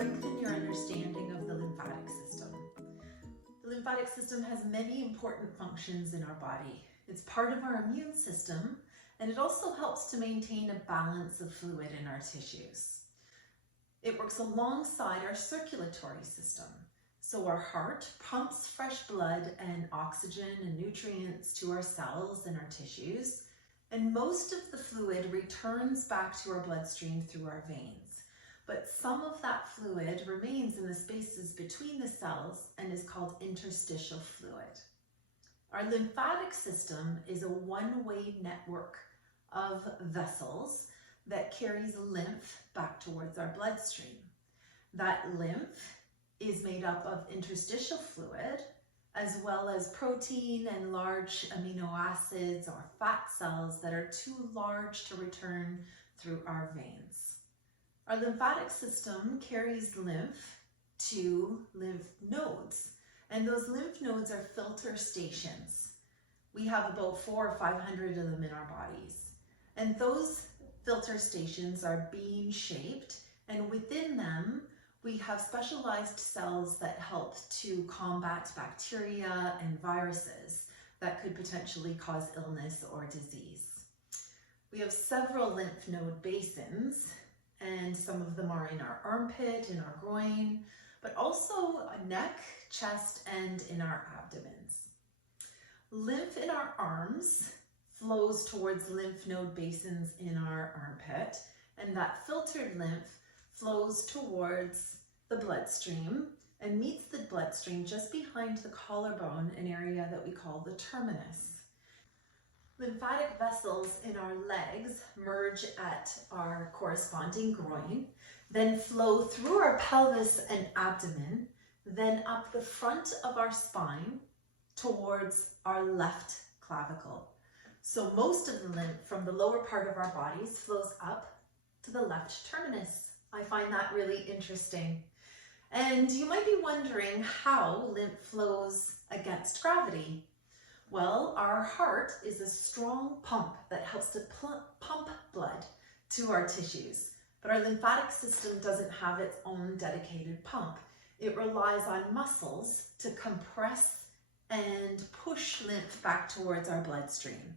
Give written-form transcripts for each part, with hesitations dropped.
strengthen your understanding of the lymphatic system. The lymphatic system has many important functions in our body. It's part of our immune system, and it also helps to maintain a balance of fluid in our tissues. It works alongside our circulatory system. So our heart pumps fresh blood and oxygen and nutrients to our cells and our tissues, and most of the fluid returns back to our bloodstream through our veins. But some of that fluid remains in the spaces between the cells and is called interstitial fluid. Our lymphatic system is a one-way network of vessels that carries lymph back towards our bloodstream. That lymph is made up of interstitial fluid, as well as protein and large amino acids or fat cells that are too large to return through our veins. Our lymphatic system carries lymph to lymph nodes, and those lymph nodes are filter stations. We have about 400 or 500 of them in our bodies, and those filter stations are bean shaped, and within them we have specialized cells that help to combat bacteria and viruses that could potentially cause illness or disease. We have several lymph node basins, and some of them are in our armpit, in our groin, but also a neck, chest, and in our abdomens. Lymph in our arms flows towards lymph node basins in our armpit, and that filtered lymph flows towards the bloodstream and meets the bloodstream just behind the collarbone, an area that we call the terminus. Lymphatic vessels in our legs merge at our corresponding groin, then flow through our pelvis and abdomen, then up the front of our spine towards our left clavicle. So most of the lymph from the lower part of our bodies flows up to the left terminus. I find that really interesting. And you might be wondering how lymph flows against gravity. Well, our heart is a strong pump that helps to pump blood to our tissues, but our lymphatic system doesn't have its own dedicated pump. It relies on muscles to compress and push lymph back towards our bloodstream.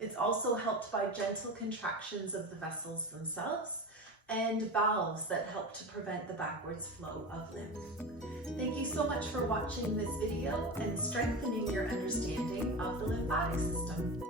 It's also helped by gentle contractions of the vessels themselves and valves that help to prevent the backwards flow of lymph. Thank you so much for watching this video and strengthening your understanding of the lymphatic system.